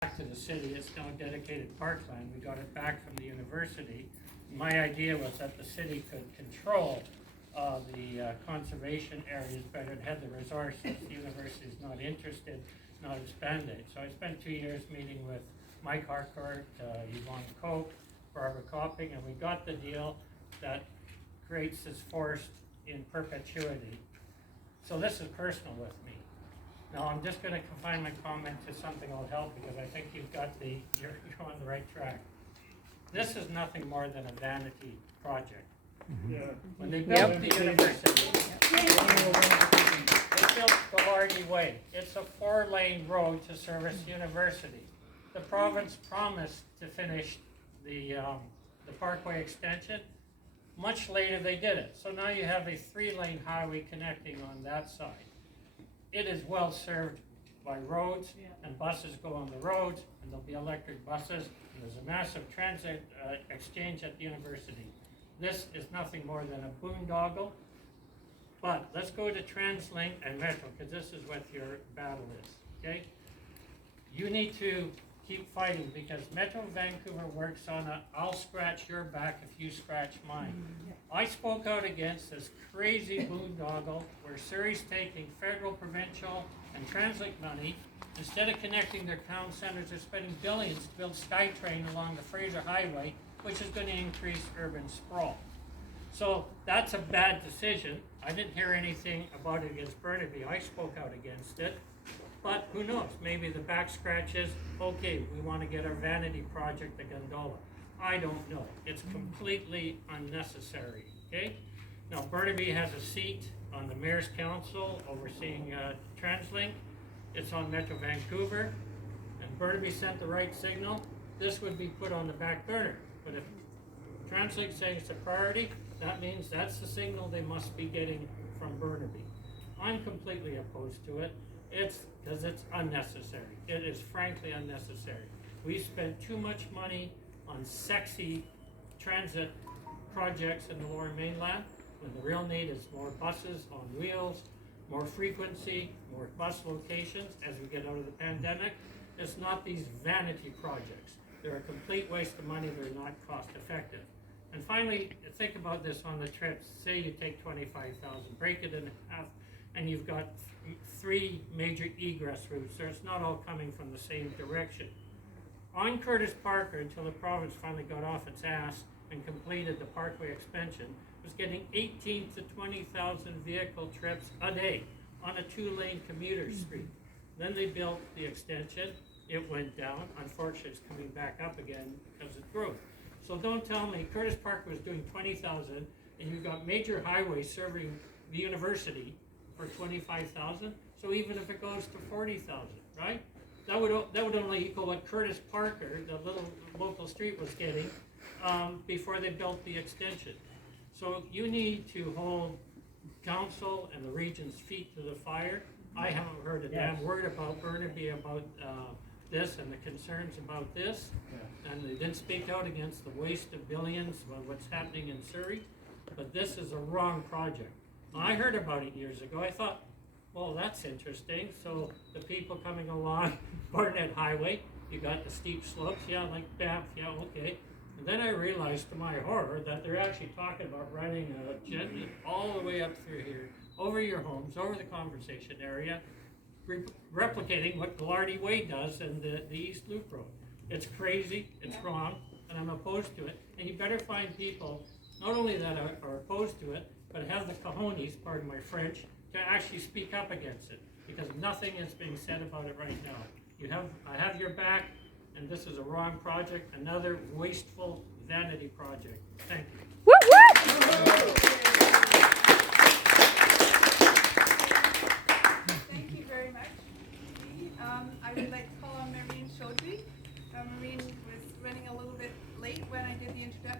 back to the city. It's now dedicated parkland. We got it back from the university. My idea was that the city could control the conservation areas better and had the resources. The university is not interested, not expanded. So I spent 2 years meeting with Mike Harcourt, Yvonne Cope, Barbara Copping, and we got the deal that creates this forest in perpetuity. So this is personal with me. Now I'm just going to confine my comment to something that'll help, because I think you're on the right track. This is nothing more than a vanity project. Yeah. When they built the university, they built the Lardy Way. It's a 4-lane road to service the university. The province promised to finish the Parkway extension. Much later they did it. So now you have a 3-lane highway connecting on that side. It is well served by roads, and buses go on the roads, and there'll be electric buses, and there's a massive transit exchange at the university. This is nothing more than a boondoggle. But let's go to TransLink and Metro, because this is what your battle is, okay? You need to keep fighting, because Metro Vancouver works on a I'll scratch your back if you scratch mine. I spoke out against this crazy boondoggle where Surrey's taking federal, provincial, and TransLink money. Instead of connecting their town centers, they're spending billions to build SkyTrain along the Fraser Highway, which is going to increase urban sprawl. So that's a bad decision. I didn't hear anything about it against Burnaby. I spoke out against it. But who knows? Maybe the back scratch is, okay, we want to get our vanity project to Gondola. I don't know. It's completely unnecessary, okay? Now, Burnaby has a seat on the Mayor's Council overseeing TransLink. It's on Metro Vancouver, and Burnaby sent the right signal. This would be put on the back burner. But if TransLink saying it's a priority, that means that's the signal they must be getting from Burnaby. I'm completely opposed to it. It's because it's unnecessary. It is frankly unnecessary. We spent too much money on sexy transit projects in the Lower Mainland, when the real need is more buses on wheels, more frequency, more bus locations as we get out of the pandemic. It's not these vanity projects. They're a complete waste of money. They're not cost effective. And finally, think about this on the trips. Say you take 25,000, break it in half, and you've got 3 major egress routes. So it's not all coming from the same direction. On Curtis Parker, until the province finally got off its ass and completed the Parkway expansion, was getting 18 to 20,000 vehicle trips a day on a 2-lane commuter street. Then they built the extension. It went down. Unfortunately, it's coming back up again because of growth. So don't tell me Curtis Parker was doing 20,000 and you've got major highways serving the university for 25,000. So even if it goes to 40,000, right? That would only equal what Curtis Parker, the little local street, was getting before they built the extension. So you need to hold council and the region's feet to the fire. I haven't heard a damn word about Burnaby about this and the concerns about this, and they didn't speak out against the waste of billions of what's happening in Surrey. But this is a wrong project. I heard about it years ago. I thought, well, that's interesting. So the people coming along Barnett Highway, you got the steep slopes, yeah, like Banff, yeah, okay. And then I realized to my horror that they're actually talking about running a jet all the way up through here, over your homes, over the conversation area, replicating what Glardy Way does in the East Loop Road. It's crazy, it's wrong, and I'm opposed to it. And you better find people, not only that are opposed to it, but have the cojones, pardon my French, to actually speak up against it, because nothing is being said about it right now. I have your back, and this is a wrong project, another wasteful vanity project. Thank you. Woo woo!